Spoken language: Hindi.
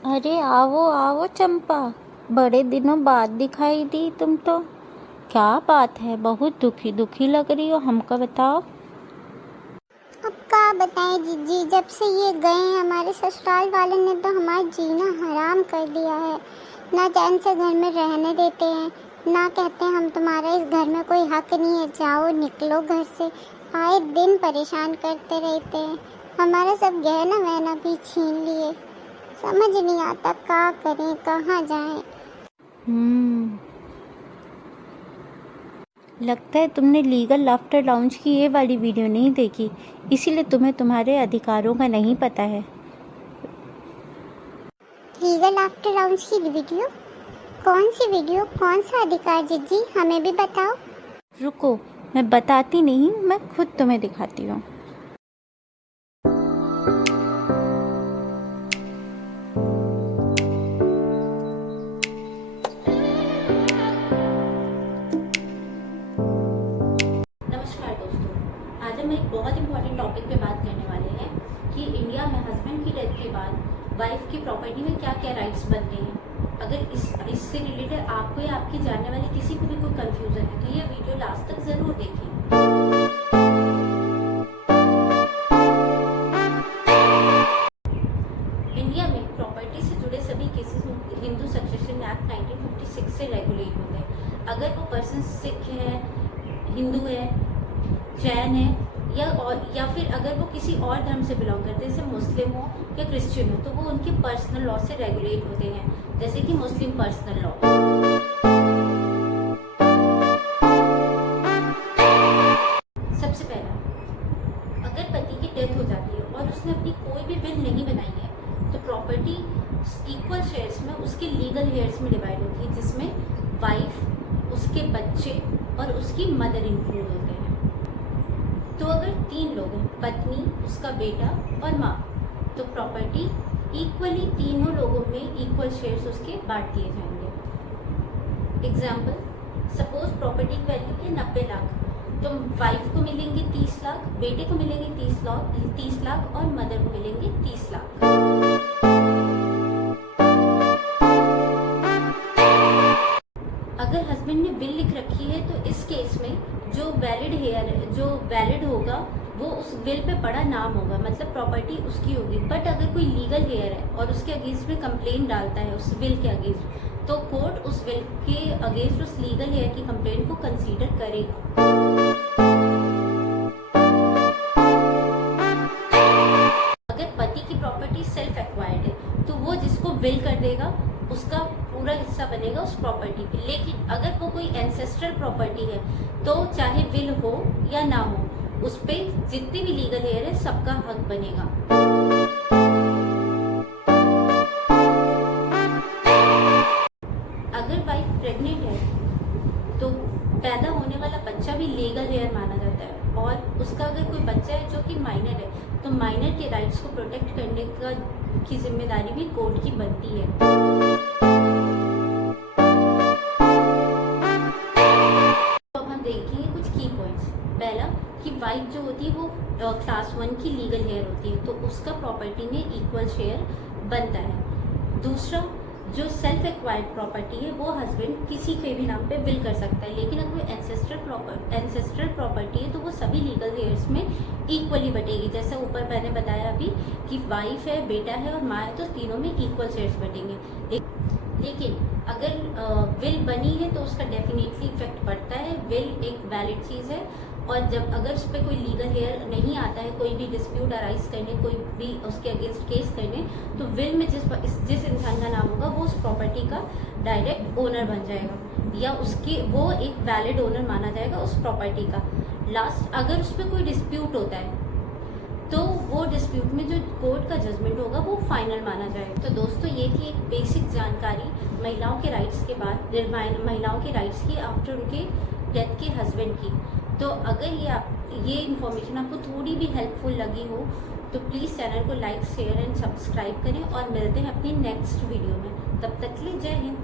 अरे आओ आओ चंपा, बड़े दिनों बाद दिखाई दी तुम तो। क्या बात है, बहुत दुखी दुखी लग रही हो, हमको बताओ। अब क्या बताएं जीजी, जब से ये गए हमारे ससुराल वाले ने तो हमारा जीना हराम कर दिया है। ना चैन से घर में रहने देते हैं, ना कहते हैं हम तुम्हारा इस घर में कोई हक नहीं है, जाओ निकलो घर से। आए दिन परेशान करते रहते हैं, हमारा सब गहना वहना भी छीन लिए। समझ नहीं आता क्या करें, कहाँ जाएं। लगता है तुमने लीगल लाफ्टर लाउंज की ये वाली वीडियो नहीं देखी, इसीलिए तुम्हें तुम्हारे अधिकारों का नहीं पता है। लीगल आफ्टर लाउंज की वीडियो? कौन सी वीडियो, कौन सा अधिकार जीजी, हमें भी बताओ। रुको, मैं बताती नहीं, मैं खुद तुम्हें दिखाती हूँ। नमस्कार दोस्तों, आज हम एक बहुत इंपॉर्टेंट टॉपिक पे बात करने वाले हैं कि इंडिया में हस्बैंड की डेथ के बाद वाइफ की प्रॉपर्टी में क्या क्या राइट्स बनते हैं। अगर इससे रिलेटेड आपको या आपकी जानने वाले किसी को भी कोई कंफ्यूजन है तो ये वीडियो लास्ट तक ज़रूर देखें। इंडिया में प्रॉपर्टी से जुड़े सभी केसेस हिंदू सक्सेशन एक्ट 1956 से रेगुलेट होते हैं। अगर वो पर्सन सिख है, हिंदू है, जैन है या फिर अगर वो किसी और धर्म से बिलोंग करते हैं, जैसे मुस्लिम हो या क्रिश्चियन हो, तो वो उनके पर्सनल लॉ से रेगुलेट होते हैं, जैसे कि मुस्लिम पर्सनल लॉ। सबसे पहला, अगर पति की डेथ हो जाती है और उसने अपनी कोई भी विल नहीं बनाई है तो प्रॉपर्टी इक्वल शेयर्स में उसके लीगल हेयर्स में डिवाइड होती है, जिसमें वाइफ, उसके बच्चे और उसकी मदर इंक्लूड होते हैं। तो अगर 3 लोग हैं, पत्नी, उसका बेटा और माँ, तो प्रॉपर्टी इक्वली तीनों लोगों में इक्वल शेयर्स उसके बांट दिए जाएंगे। एग्जाम्पल, सपोज प्रॉपर्टी की वैल्यू है 90 लाख, तो वाइफ को मिलेंगे 30 लाख, बेटे को मिलेंगे 30 लाख और मदर को मिलेंगे 30 लाख। अगर हस्बैंड ने विल लिख रखी है तो इस केस में जो वैलिड होगा वो उस विल पे पड़ा नाम होगा, मतलब प्रॉपर्टी उसकी होगी। बट अगर कोई लीगल हेयर है और उसके अगेंस्ट में कंप्लेंट डालता है उस विल के अगेंस्ट, तो कोर्ट उस विल के अगेंस्ट उस लीगल हेयर की कंप्लेंट को कंसीडर करेगा। अगर पति की प्रॉपर्टी सेल्फ एक्वायर्ड है तो वो जिसको विल कर देगा उसका पूरा हिस्सा बनेगा उस प्रॉपर्टी पे। लेकिन अगर वो कोई एंसेस्ट्रल प्रॉपर्टी है तो चाहे विल हो या ना हो, उस पे जितने भी लीगल हेयर है सबका हक बनेगा। अगर वाइफ प्रेग्नेंट है तो पैदा होने वाला बच्चा भी लीगल हेयर माना जाता है, और उसका अगर कोई बच्चा है जो कि माइनर है तो माइनर के राइट्स को प्रोटेक्ट करने की जिम्मेदारी भी कोर्ट की बनती है। पहला कि वाइफ जो होती है वो क्लास 1 की लीगल हेयर होती है, तो उसका प्रॉपर्टी में इक्वल शेयर बनता है। दूसरा, जो सेल्फ एक्वायर्ड प्रॉपर्टी है वो हस्बैंड किसी के भी नाम पे विल कर सकता है, लेकिन अगर कोई एंसेस्ट्रल प्रॉपर्टी है तो वो सभी लीगल हेयर्स में इक्वली बटेगी। जैसे ऊपर मैंने बताया अभी कि वाइफ है, बेटा है और माँ है, तो तीनों में इक्वल शेयर्स बटेंगे। लेकिन अगर विल बनी है तो उसका डेफिनेटली इफेक्ट पड़ता है। विल एक वैलिड चीज़ है, और जब अगर उस पर कोई लीगल हेयर नहीं आता है, कोई भी डिस्प्यूट अराइज करने, कोई भी उसके अगेंस्ट केस करने, तो विल में जिस इंसान का नाम होगा वो उस प्रॉपर्टी का डायरेक्ट ओनर बन जाएगा, या वो एक वैलिड ओनर माना जाएगा उस प्रॉपर्टी का। लास्ट, अगर उस पर कोई डिस्प्यूट होता है तो वो डिस्प्यूट में जो कोर्ट का जजमेंट होगा वो फाइनल माना जाएगा। तो दोस्तों, ये थी एक बेसिक जानकारी महिलाओं के राइट्स के बाद, महिलाओं के राइट्स की आफ्टर उनके डेथ के हस्बैंड की। तो अगर ये इन्फॉर्मेशन आपको थोड़ी भी हेल्पफुल लगी हो तो प्लीज़ चैनल को लाइक, शेयर एंड सब्सक्राइब करें, और मिलते हैं अपनी नेक्स्ट वीडियो में। तब तक के लिए जय हिंद।